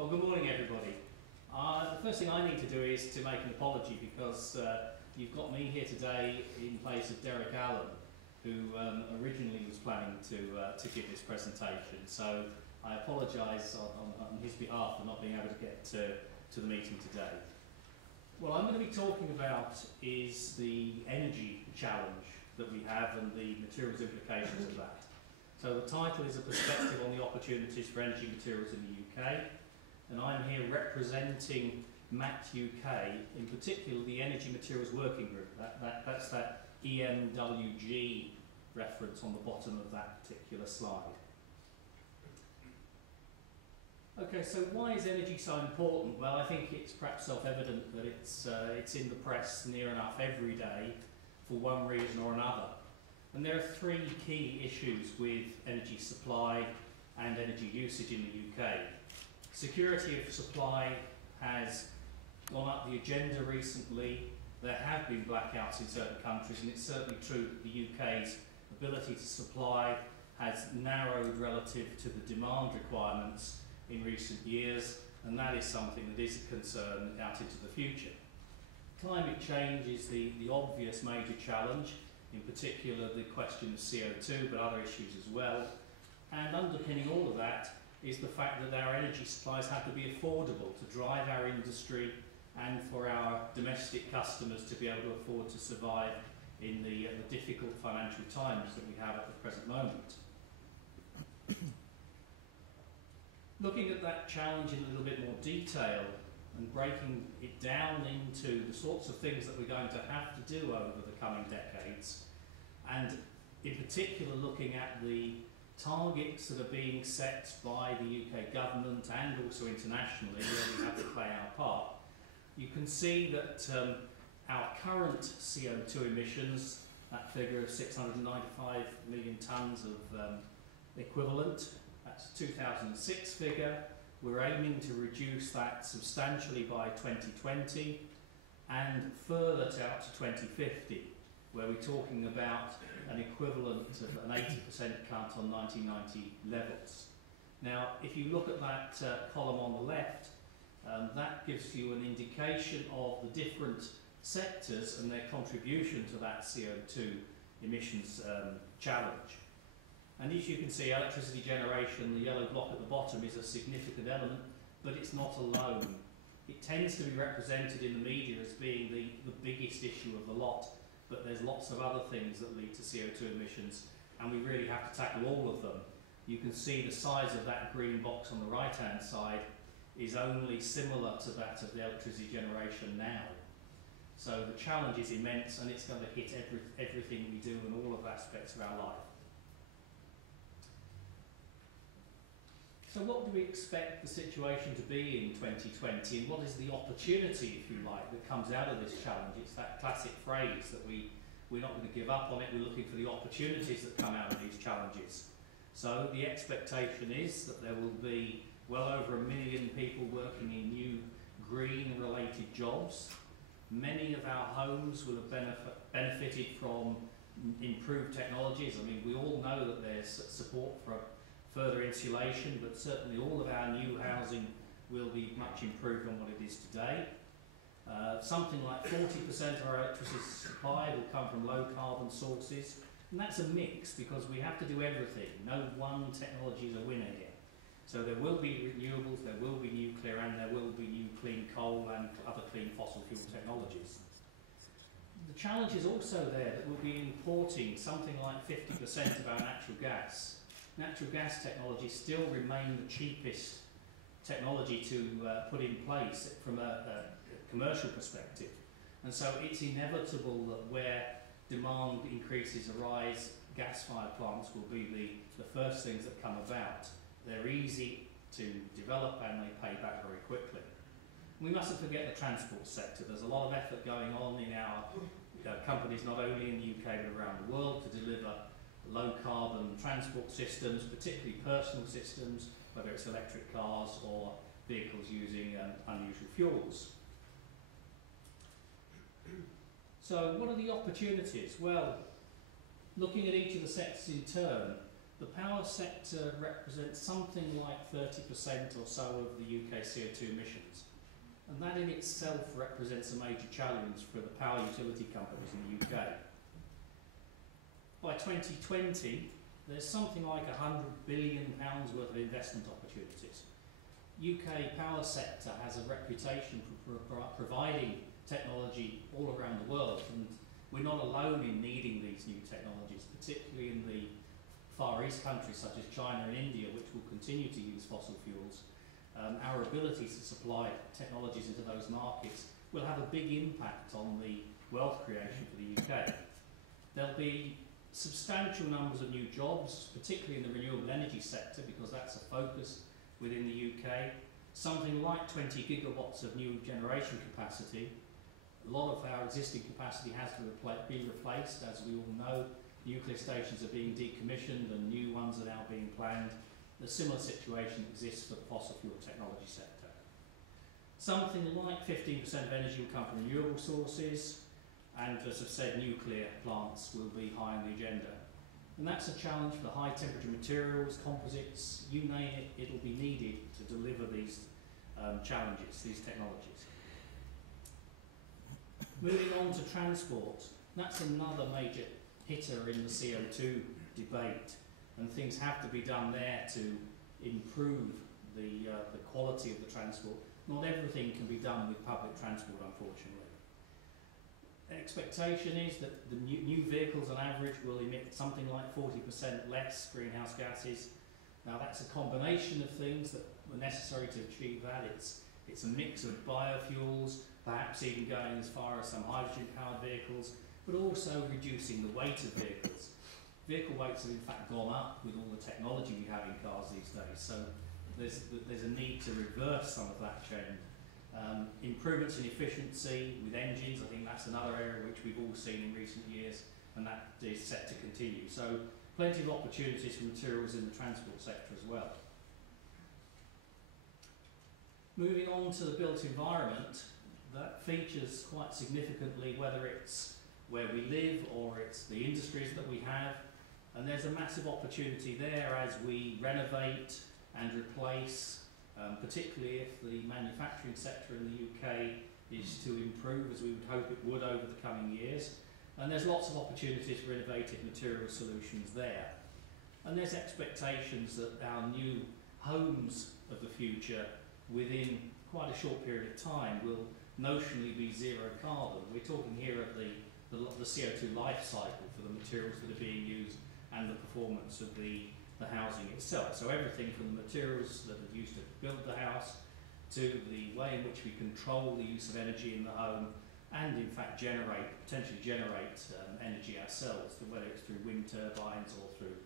Well, good morning, everybody. The first thing I need to do is to make an apology because you've got me here today in place of Derek Allen, who originally was planning to give this presentation. So I apologise on his behalf for not being able to get to the meeting today. What I'm going to be talking about is the energy challenge that we have and the materials implications of that. So the title is A Perspective on the Opportunities for Energy Materials in the UK, and I'm here representing MAT UK, in particular the Energy Materials Working Group. That's that EMWG reference on the bottom of that particular slide. Okay, so why is energy so important? Well, I think it's perhaps self-evident that it's in the press near enough every day for one reason or another. And there are three key issues with energy supply and energy usage in the UK. Security of supply has gone up the agenda recently. There have been blackouts in certain countries, and it's certainly true that the UK's ability to supply has narrowed relative to the demand requirements in recent years, and that is something that is a concern out into the future. Climate change is the obvious major challenge, in particular the question of CO2, but other issues as well. And underpinning all of that is the fact that our energy supplies have to be affordable to drive our industry and for our domestic customers to be able to afford to survive in the difficult financial times that we have at the present moment. Looking at that challenge in a little bit more detail and breaking it down into the sorts of things that we're going to have to do over the coming decades, and in particular looking at the targets that are being set by the UK government and also internationally where we have to play our part, you can see that our current CO2 emissions, that figure of 695 million tonnes of equivalent, that's a 2006 figure. We're aiming to reduce that substantially by 2020 and further to out to 2050, where we're talking about an equivalent of an 80% cut on 1990 levels. Now, if you look at that column on the left, that gives you an indication of the different sectors and their contribution to that CO2 emissions challenge. And as you can see, electricity generation, the yellow block at the bottom, is a significant element, but it's not alone. It tends to be represented in the media as being the biggest issue of the lot, but there's lots of other things that lead to CO2 emissions, and we really have to tackle all of them. You can see the size of that green box on the right-hand side is only similar to that of the electricity generation now. So the challenge is immense, and it's going to hit everything we do in all of aspects of our life. So what do we expect the situation to be in 2020, and what is the opportunity, if you like, that comes out of this challenge? It's that classic phrase that we're not going to give up on it, we're looking for the opportunities that come out of these challenges. So the expectation is that there will be well over 1 million people working in new green-related jobs. Many of our homes will have benefited from improved technologies. I mean, we all know that there's support for further insulation, but certainly all of our new housing will be much improved on what it is today. Something like 40% of our electricity supply will come from low carbon sources, and that's a mix because we have to do everything. No one technology is a winner here. So there will be renewables, there will be nuclear, and there will be new clean coal and other clean fossil fuel technologies. The challenge is also there that we'll be importing something like 50% of our natural gas. Natural gas technologies still remain the cheapest technology to put in place from a commercial perspective. And so it's inevitable that where demand increases arise, gas-fired plants will be the first things that come about. They're easy to develop and they pay back very quickly. We mustn't forget the transport sector. There's a lot of effort going on in our companies, not only in the UK but around the world, to deliver low carbon transport systems, particularly personal systems, whether it's electric cars or vehicles using unusual fuels. So what are the opportunities? Well, looking at each of the sectors in turn, The power sector represents something like 30% or so of the UK CO2 emissions. And that in itself represents a major challenge for the power utility companies in the UK. By 2020, there's something like £100 billion worth of investment opportunities. UK power sector has a reputation for providing technology all around the world, and we're not alone in needing these new technologies, particularly in the Far East countries such as China and India, which will continue to use fossil fuels. Our ability to supply technologies into those markets will have a big impact on the wealth creation for the UK. There'll be substantial numbers of new jobs, particularly in the renewable energy sector, because that's a focus within the UK. Something like 20 gigawatts of new generation capacity. A lot of our existing capacity has to be replaced. As we all know, nuclear stations are being decommissioned and new ones are now being planned. A similar situation exists for the fossil fuel technology sector. Something like 15% of energy will come from renewable sources, and as I've said, nuclear plants will be high on the agenda. And that's a challenge for high temperature materials, composites, you name it, it'll be needed to deliver these challenges, these technologies. Moving on to transport, that's another major hitter in the CO2 debate, and things have to be done there to improve the quality of the transport. Not everything can be done with public transport, unfortunately. Expectation is that the new vehicles on average will emit something like 40% less greenhouse gases. Now that's a combination of things that were necessary to achieve that. It's a mix of biofuels, perhaps even going as far as some hydrogen-powered vehicles, but also reducing the weight of vehicles. Vehicle weights have in fact gone up with all the technology we have in cars these days, so there's a need to reverse some of that trend. Improvements in efficiency with engines, I think that's another area which we've all seen in recent years, and that is set to continue. So plenty of opportunities for materials in the transport sector as well. Moving on to the built environment, that features quite significantly whether it's where we live or it's the industries that we have, and there's a massive opportunity there as we renovate and replace, particularly if the manufacturing sector in the UK is to improve as we would hope it would over the coming years. And there's lots of opportunities for innovative material solutions there. And there's expectations that our new homes of the future within quite a short period of time will notionally be zero carbon. We're talking here of the CO2 life cycle for the materials that are being used and the performance of the housing itself. So everything from the materials that are used to build the house to the way in which we control the use of energy in the home and in fact potentially generate energy ourselves, whether it's through wind turbines or through